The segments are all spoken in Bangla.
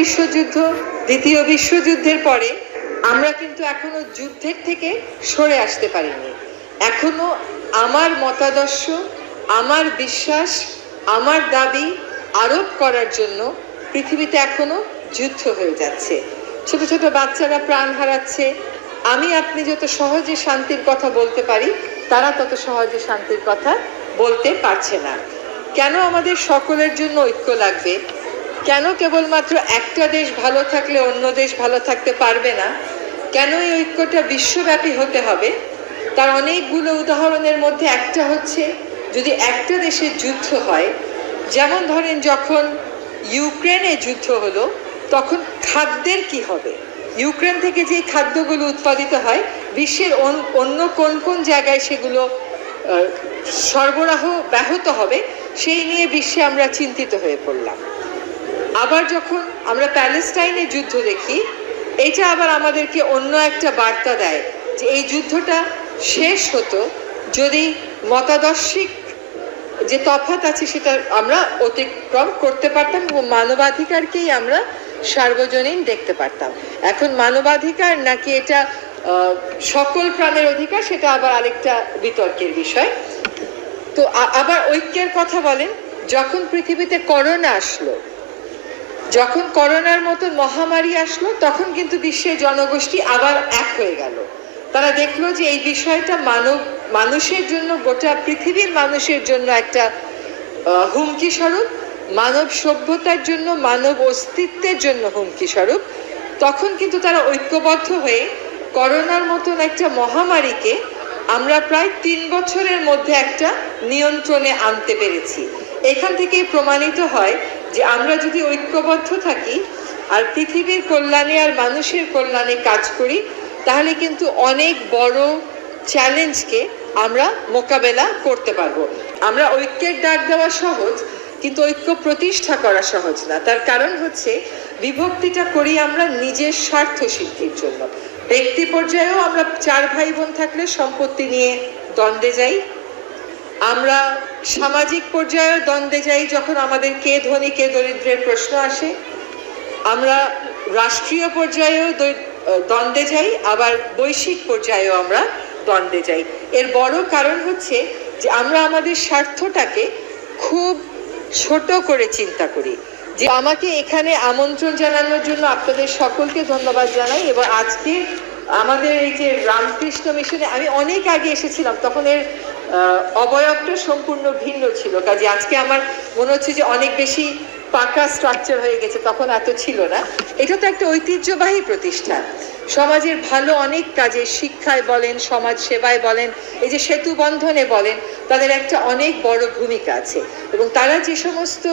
বিশ্বযুদ্ধ, দ্বিতীয় বিশ্বযুদ্ধের পরে আমরা কিন্তু এখনও যুদ্ধের থেকে সরে আসতে পারিনি। এখনও আমার মতাদর্শ, আমার বিশ্বাস, আমার দাবি আরোপ করার জন্য পৃথিবীতে এখনও যুদ্ধ হয়ে যাচ্ছে। ছোট ছোট বাচ্চারা প্রাণ হারাচ্ছে। আমি, আপনি যত সহজে শান্তির কথা বলতে পারি, তারা তত সহজে শান্তির কথা বলতে পারছে না। কেন আমাদের সকলের জন্য ঐক্য লাগবে? কেন কেবলমাত্র একটা দেশ ভালো থাকলে অন্য দেশ ভালো থাকতে পারবে না? কেন এই ঐক্যটা বিশ্বব্যাপী হতে হবে? তার অনেকগুলো উদাহরণের মধ্যে একটা হচ্ছে, যদি একটা দেশের যুদ্ধ হয়, যেমন ধরেন যখন ইউক্রেনে যুদ্ধ হলো, তখন খাদ্যের কি হবে? ইউক্রেন থেকে যে খাদ্যগুলো উৎপাদিত হয়, বিশ্বের অন- অন্য কোন কোন জায়গায় সেগুলো সরবরাহ ব্যাহত হবে, সেই নিয়ে বিশ্বে আমরা চিন্তিত হয়ে পড়লাম। আবার যখন আমরা প্যালেস্টাইনে যুদ্ধ দেখি, এটা আবার আমাদেরকে অন্য একটা বার্তা দেয় যে এই যুদ্ধটা শেষ হতো যদি মতাদর্শিক যে তফাৎ আছে সেটা আমরা অতিক্রম করতে পারতাম এবং মানবাধিকারকেই আমরা সার্বজনীন দেখতে পারতাম। এখন মানবাধিকার নাকি এটা সকল প্রাণের অধিকার, সেটা আবার আরেকটা বিতর্কের বিষয়। তো আবার ঐক্যের কথা বলেন, যখন পৃথিবীতে করোনা আসলো যখন করোনার মতন মহামারী আসলো, তখন কিন্তু বিশ্বের জনগোষ্ঠী আবার এক হয়ে গেল। তারা দেখল যে এই বিষয়টা মানব, মানুষের জন্য, গোটা পৃথিবীর মানুষের জন্য একটা হুমকি স্বরূপ মানব সভ্যতার জন্য, মানব অস্তিত্বের জন্য হুমকি স্বরূপ তখন কিন্তু তারা ঐক্যবদ্ধ হয়ে করোনার মতন একটা মহামারীকে আমরা প্রায় তিন বছরের মধ্যে একটা নিয়ন্ত্রণে আনতে পেরেছি। এখান থেকেই প্রমাণিত হয় যে আমরা যদি ঐক্যবদ্ধ থাকি আর পৃথিবীর কল্যাণে আর মানুষের কল্যাণে কাজ করি, তাহলে কিন্তু অনেক বড় চ্যালেঞ্জকে আমরা মোকাবেলা করতে পারব। আমরা ঐক্যের ডাক দেওয়া সহজ, কিন্তু ঐক্য প্রতিষ্ঠা করা সহজ না। তার কারণ হচ্ছে, বিভক্তিটা করি আমরা নিজের স্বার্থ সিদ্ধির জন্য। ব্যক্তি পর্যায়েও আমরা চার ভাই বোন থাকলে সম্পত্তি নিয়ে দ্বন্দ্বে যাই আমরা সামাজিক পর্যায়েও দ্বন্দ্বে যাই যখন আমাদের কে ধনী, কে দরিদ্রের প্রশ্ন আসে। আমরা রাষ্ট্রীয় পর্যায়েও দ্বন্দ্বে যাই, আবার বৈশ্বিক পর্যায়েও আমরা দ্বন্দ্বে যাই। এর বড় কারণ হচ্ছে যে আমরা আমাদের স্বার্থটাকে খুব ছোট করে চিন্তা করি। যে আমাকে এখানে আমন্ত্রণ জানানোর জন্য আপনাদের সকলকে ধন্যবাদ জানাই এবং আজকে আমাদের এই যে রামকৃষ্ণ মিশনে আমি অনেক আগে এসেছিলাম, তখন এর অবয়বটা সম্পূর্ণ ভিন্ন ছিল। কাজে আজকে আমার মনে হচ্ছে যে অনেক বেশি পাকা স্ট্রাকচার হয়ে গেছে, তখন এত ছিল না। এটা তো একটা ঐতিহ্যবাহী প্রতিষ্ঠান। সমাজের ভালো অনেক কাজে শিক্ষায় বলেন, সমাজ সেবায় বলেন, এই যে সেতু বন্ধনে বলেন, তাদের একটা অনেক বড় ভূমিকা আছে। এবং তারা যে সমস্ত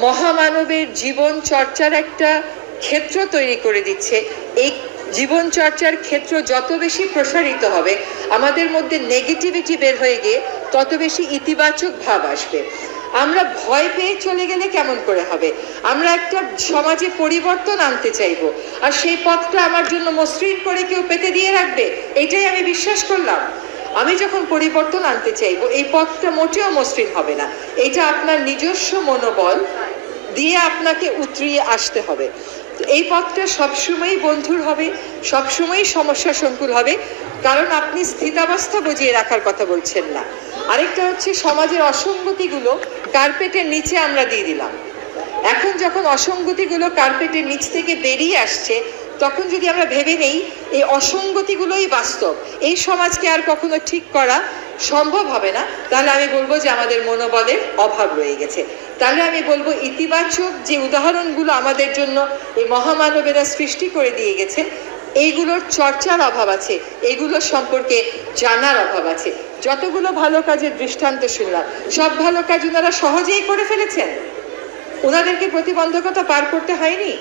মহামানবের জীবন চর্চার একটা ক্ষেত্র তৈরি করে দিচ্ছে এই জীবন চর্চার ক্ষেত্র যত বেশি প্রসারিত হবে, আমাদের মধ্যে নেগেটিভিটি বের হয়ে গিয়ে তত বেশি ইতিবাচক ভাব আসবে। আমরা ভয় পেয়ে চলে গেলে কেমন করে হবে? আমরা একটা সমাজে পরিবর্তন আনতে চাইব, আর সেই পথটা আমার জন্য মসৃণ করে কেউ পেতে দিয়ে রাখবে? এটাই আমি বিশ্বাস করলাম। আমি যখন পরিবর্তন আনতে চাইব, এই পথটা মোটেও মসৃণ হবে না। এটা আপনার নিজস্ব মনোবল দিয়ে আপনাকে উতরিয়ে আসতে হবে। এই পথটা সবসময়ই বন্ধুর হবে, সবসময়ই সমস্যা সংকুল হবে, কারণ আপনি স্থিতাবস্থা বজিয়ে রাখার কথা বলছেন না। আরেকটা হচ্ছে সমাজের অসঙ্গতিগুলো কার্পেটের নিচে আমরা দিয়ে দিলাম। এখন যখন অসঙ্গতিগুলো কার্পেটের নিচ থেকে বেরিয়ে আসছে, তখন যদি আমরা ভেবে নেই, এই অসঙ্গতিগুলোই বাস্তব। এই সমাজকে আর কখনো ঠিক করা সম্ভব হবে না। তাহলে আমি বলব যে আমাদের মনোবলের অভাব রয়ে গেছে। তাহলে আমি বলব ইতিবাচক যে উদাহরণগুলো আমাদের জন্য এই মহামানবেরা সৃষ্টি করে দিয়ে গেছে, এইগুলোর চর্চার অভাব আছে, এগুলো সম্পর্কে জানার অভাব আছে। যতগুলো ভালো কাজের দৃষ্টান্ত শুনলাম, সব ভালো কাজ ওনারা সহজেই করে ফেলেছেন? ওনাদেরকে প্রতিবন্ধকতা পার করতে হয়নি?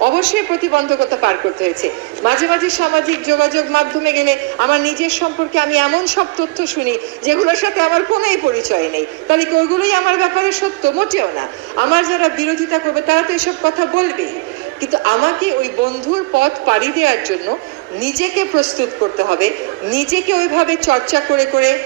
অবশ্যই প্রতিবন্ধকতা পার করতে হয়েছে। মাঝে মাঝে সামাজিক যোগাযোগ মাধ্যমে গেলে আমার নিজের সম্পর্কে আমি এমন সব তথ্য শুনি, যেগুলোর সাথে আমার কোনোই পরিচয় নেই। তাহলে কি ওইগুলোই আমার ব্যাপারে সত্য? মোটেও না। আমার যারা বিরোধিতা করবে, তারা তো এসব কথা বলবেই কিন্তু আমাকে ওই বন্ধুর পথ পাড়ি দেওয়ার জন্য নিজেকে প্রস্তুত করতে হবে, নিজেকে ওইভাবে চর্চা করে করে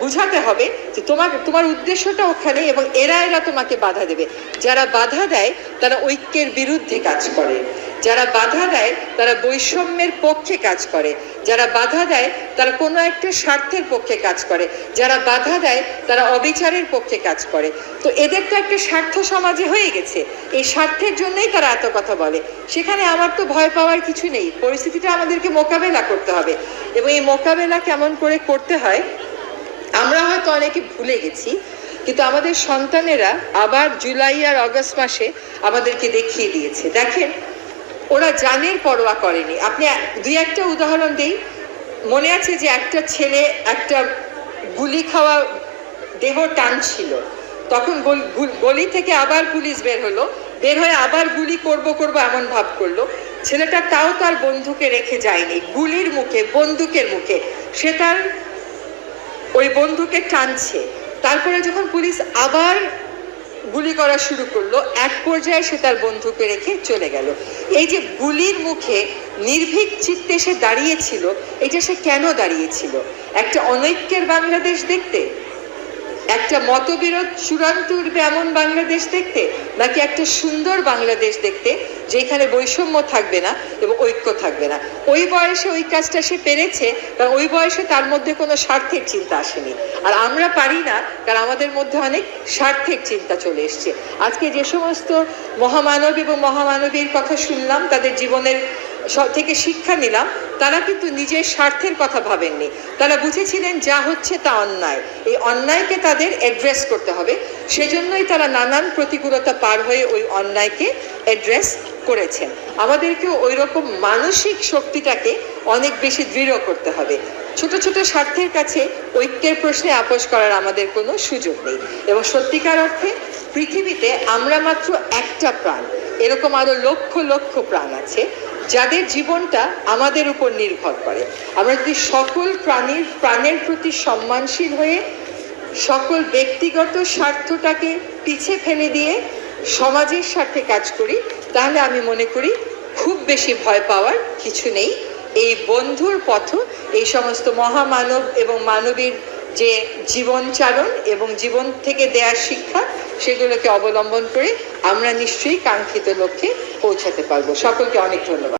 বুঝাতে হবে যে তোমার তোমার উদ্দেশ্যটা ওখানে এবং এরা এরা তোমাকে বাধা দেবে। যারা বাধা দেয়, তারা ঐক্যের বিরুদ্ধে কাজ করে। যারা বাধা দেয়, তারা বৈষম্যের পক্ষে কাজ করে। যারা বাধা দেয়, তারা কোনো একটা স্বার্থের পক্ষে কাজ করে। যারা বাধা দেয়, তারা অবিচারের পক্ষে কাজ করে। তো এদের তো একটা স্বার্থ সমাজে হয়ে গেছে। এই স্বার্থের জন্যই তারা এত কথা বলে। সেখানে আমার তো ভয় পাওয়ার কিছু নেই। পরিস্থিতিটা আমাদেরকে মোকাবেলা করতে হবে। এবং এই মোকাবেলা কেমন করে করতে হয়? আমরা হয়তো অনেকে ভুলে গেছি, কিন্তু আমাদের সন্তানেরা আবার জুলাই আর আগস্ট মাসে আমাদেরকে দেখিয়ে দিয়েছে। দেখেন, ওরা জানের পরোয়া করেনি। আপনি দুই একটা উদাহরণ দেই। মনে আছে যে একটা ছেলে একটা গুলি খাওয়া দেহ টানছিল। তখন গলি থেকে আবার পুলিশ বের হলো। বের হয়ে আবার গুলি করব করব এমন ভাব করল। ছেলেটা তাও তার বন্ধুকে রেখে যায়নি। গুলির মুখে, বন্দুকের মুখে। সে তার ওই বন্ধুকে টানছে। তারপরে যখন পুলিশ আবার গুলি করা শুরু করল, এক পর্যায়ে সে তার বন্ধুকে রেখে চলে গেল। এই যে গুলির মুখে নির্ভীক চিত্তে সে দাঁড়িয়েছিল, এটা সে কেন দাঁড়িয়েছিল? একটা অনৈক্যের বাংলাদেশ দেখতে? একটা মতবিরোধ চূড়ান্ত উঠবে এমন বাংলাদেশ দেখতে, নাকি একটা সুন্দর বাংলাদেশ দেখতে, যেখানে বৈষম্য থাকবে না এবং ঐক্য থাকবে না? ওই বয়সে ওই কাজটা সে পেরেছে কারণ ওই বয়সে তার মধ্যে কোনো স্বার্থের চিন্তা আসেনি। আর আমরা পারি না, কারণ আমাদের মধ্যে অনেক স্বার্থের চিন্তা চলে এসছে। আজকে যে সমস্ত মহামানব এবং মহামানবীর কথা শুনলাম, তাদের জীবনের থেকে শিক্ষা নিলাম তারা কিন্তু নিজের স্বার্থের কথা ভাবেননি। তারা বুঝেছিলেন যা হচ্ছে তা অন্যায়। এই অন্যায়কে তাদের অ্যাড্রেস করতে হবে। সেজন্যই তারা নানান প্রতিকূলতা পার হয়ে ওই অন্যায়কে অ্যাড্রেস করেছেন। আমাদেরকেও ওই রকম মানসিক শক্তিটাকে অনেক বেশি দৃঢ় করতে হবে। ছোট ছোট স্বার্থের কাছে ঐক্যের প্রশ্নে আপোষ করার আমাদের কোনো সুযোগ নেই। এবং সত্যিকার অর্থে পৃথিবীতে আমরা মাত্র একটা প্রাণ। এরকম আরও লক্ষ লক্ষ প্রাণ আছে। যাদের জীবনটা আমাদের উপর নির্ভর করে। আমরা যদি সকল প্রাণীর, প্রাণের প্রতি সম্মানশীল হয়ে সকল ব্যক্তিগত স্বার্থটাকে পিছে ফেলে দিয়ে সমাজের স্বার্থে কাজ করি, তাহলে আমি মনে করি খুব বেশি ভয় পাওয়ার কিছু নেই। এই বন্ধুর পথ, এই সমস্ত মহামানব এবং মানবীর যে জীবনচারণ এবং জীবন থেকে দেয়া শিক্ষা, সেগুলোকে অবলম্বন করে আমরা নিশ্চয়ই কাঙ্ক্ষিত লক্ষ্যে পৌঁছাতে পারব। সকলকে অনেক ধন্যবাদ।